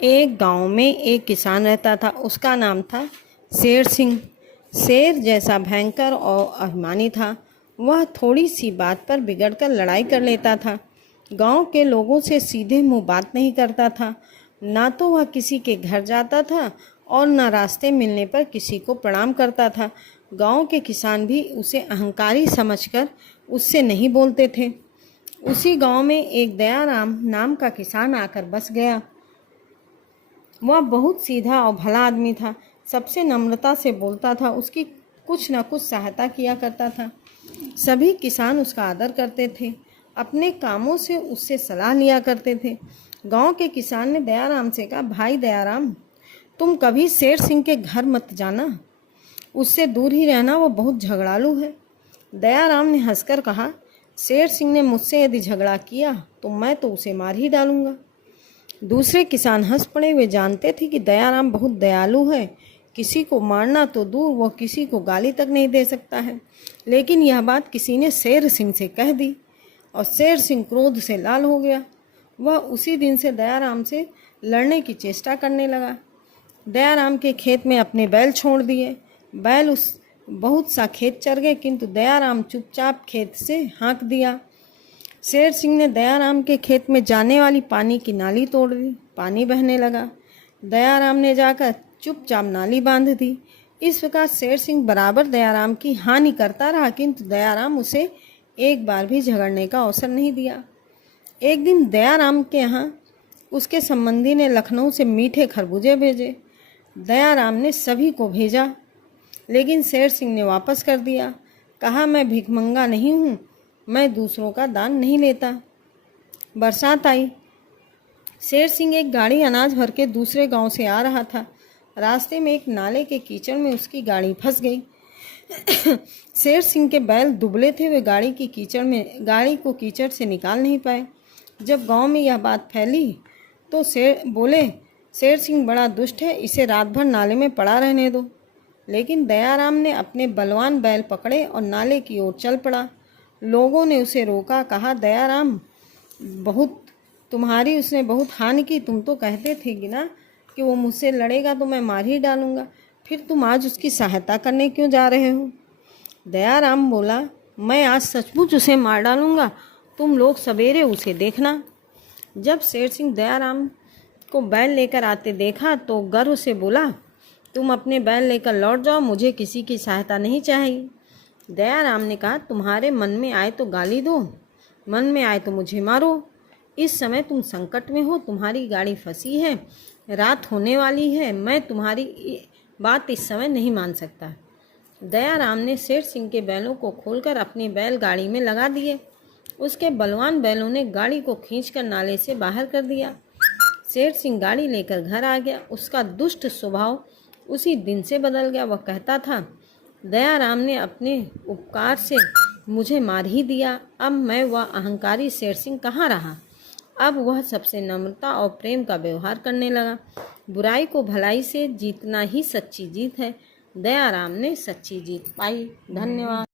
एक गांव में एक किसान रहता था। उसका नाम था शेर सिंह। शेर जैसा भयंकर और अभिमानी था। वह थोड़ी सी बात पर बिगड़कर लड़ाई कर लेता था। गांव के लोगों से सीधे मुंह बात नहीं करता था। ना तो वह किसी के घर जाता था और न रास्ते मिलने पर किसी को प्रणाम करता था। गांव के किसान भी उसे अहंकारी समझकर उससे नहीं बोलते थे। उसी गांव में एक दयाराम नाम का किसान आकर बस गया। वह बहुत सीधा और भला आदमी था। सबसे नम्रता से बोलता था। उसकी कुछ न कुछ सहायता किया करता था। सभी किसान उसका आदर करते थे। अपने कामों से उससे सलाह लिया करते थे। गांव के किसान ने दयाराम से कहा, भाई दयाराम, तुम कभी शेर सिंह के घर मत जाना। उससे दूर ही रहना, वो बहुत झगड़ालू है। दयाराम ने हंसकर कहा, शेर सिंह ने मुझसे यदि झगड़ा किया तो मैं तो उसे मार ही डालूंगा। दूसरे किसान हंस पड़े। वे जानते थे कि दयाराम बहुत दयालु है। किसी को मारना तो दूर, वह किसी को गाली तक नहीं दे सकता है। लेकिन यह बात किसी ने शेर सिंह से कह दी और शेर सिंह क्रोध से लाल हो गया। वह उसी दिन से दयाराम से लड़ने की चेष्टा करने लगा। दयाराम के खेत में अपने बैल छोड़ दिए। बैल उस बहुत सा खेत चर गए, किंतु दयाराम चुपचाप खेत से हाँक दिया। शेर सिंह ने दयाराम के खेत में जाने वाली पानी की नाली तोड़ दी। पानी बहने लगा। दयाराम ने जाकर चुपचाप नाली बांध दी। इस प्रकार शेर सिंह बराबर दयाराम की हानि करता रहा, किंतु दयाराम उसे एक बार भी झगड़ने का अवसर नहीं दिया। एक दिन दयाराम के यहाँ उसके संबंधी ने लखनऊ से मीठे खरबूजे भेजे। दयाराम ने सभी को भेजा, लेकिन शेर सिंह ने वापस कर दिया। कहा, मैं भिखमंगा नहीं हूँ, मैं दूसरों का दान नहीं लेता। बरसात आई। शेर सिंह एक गाड़ी अनाज भर के दूसरे गांव से आ रहा था। रास्ते में एक नाले के कीचड़ में उसकी गाड़ी फंस गई। शेर सिंह के बैल दुबले थे। वे गाड़ी को कीचड़ से निकाल नहीं पाए। जब गांव में यह बात फैली तो शेर सिंह बड़ा दुष्ट है, इसे रात भर नाले में पड़ा रहने दो। लेकिन दयाराम ने अपने बलवान बैल पकड़े और नाले की ओर चल पड़ा। लोगों ने उसे रोका। कहा, दयाराम, उसने बहुत हानि की। तुम तो कहते थे कि ना कि वो मुझसे लड़ेगा तो मैं मार ही डालूंगा, फिर तुम आज उसकी सहायता करने क्यों जा रहे हो? दयाराम बोला, मैं आज सचमुच उसे मार डालूंगा, तुम लोग सवेरे उसे देखना। जब शेर सिंह दयाराम को बैल लेकर आते देखा तो गर्व से बोला, तुम अपने बैल लेकर लौट जाओ, मुझे किसी की सहायता नहीं चाहिए। दयाराम ने कहा, तुम्हारे मन में आए तो गाली दो, मन में आए तो मुझे मारो। इस समय तुम संकट में हो, तुम्हारी गाड़ी फंसी है, रात होने वाली है, मैं तुम्हारी बात इस समय नहीं मान सकता। दयाराम ने शेर सिंह के बैलों को खोलकर अपनी बैल गाड़ी में लगा दिए। उसके बलवान बैलों ने गाड़ी को खींचकर नाले से बाहर कर दिया। शेर सिंह गाड़ी लेकर घर आ गया। उसका दुष्ट स्वभाव उसी दिन से बदल गया। वह कहता था, दयाराम ने अपने उपकार से मुझे मार ही दिया, अब मैं वह अहंकारी शेर सिंह कहाँ रहा। अब वह सबसे नम्रता और प्रेम का व्यवहार करने लगा। बुराई को भलाई से जीतना ही सच्ची जीत है। दयाराम ने सच्ची जीत पाई। धन्यवाद।